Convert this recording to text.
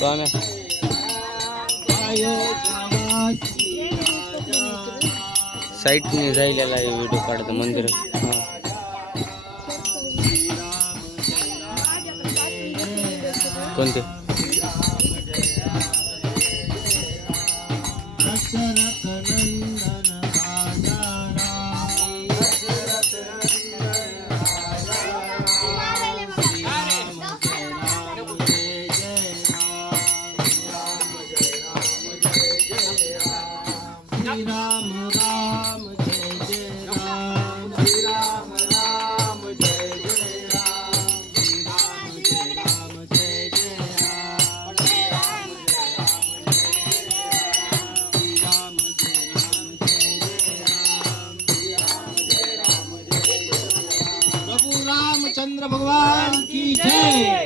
તમે સાઈટની જઈ લેલા એ વીડિયો કાઢે તો મંદિર. હા. કોણ कोणते राम राम जय जय रामचंद्र भगवान की जय।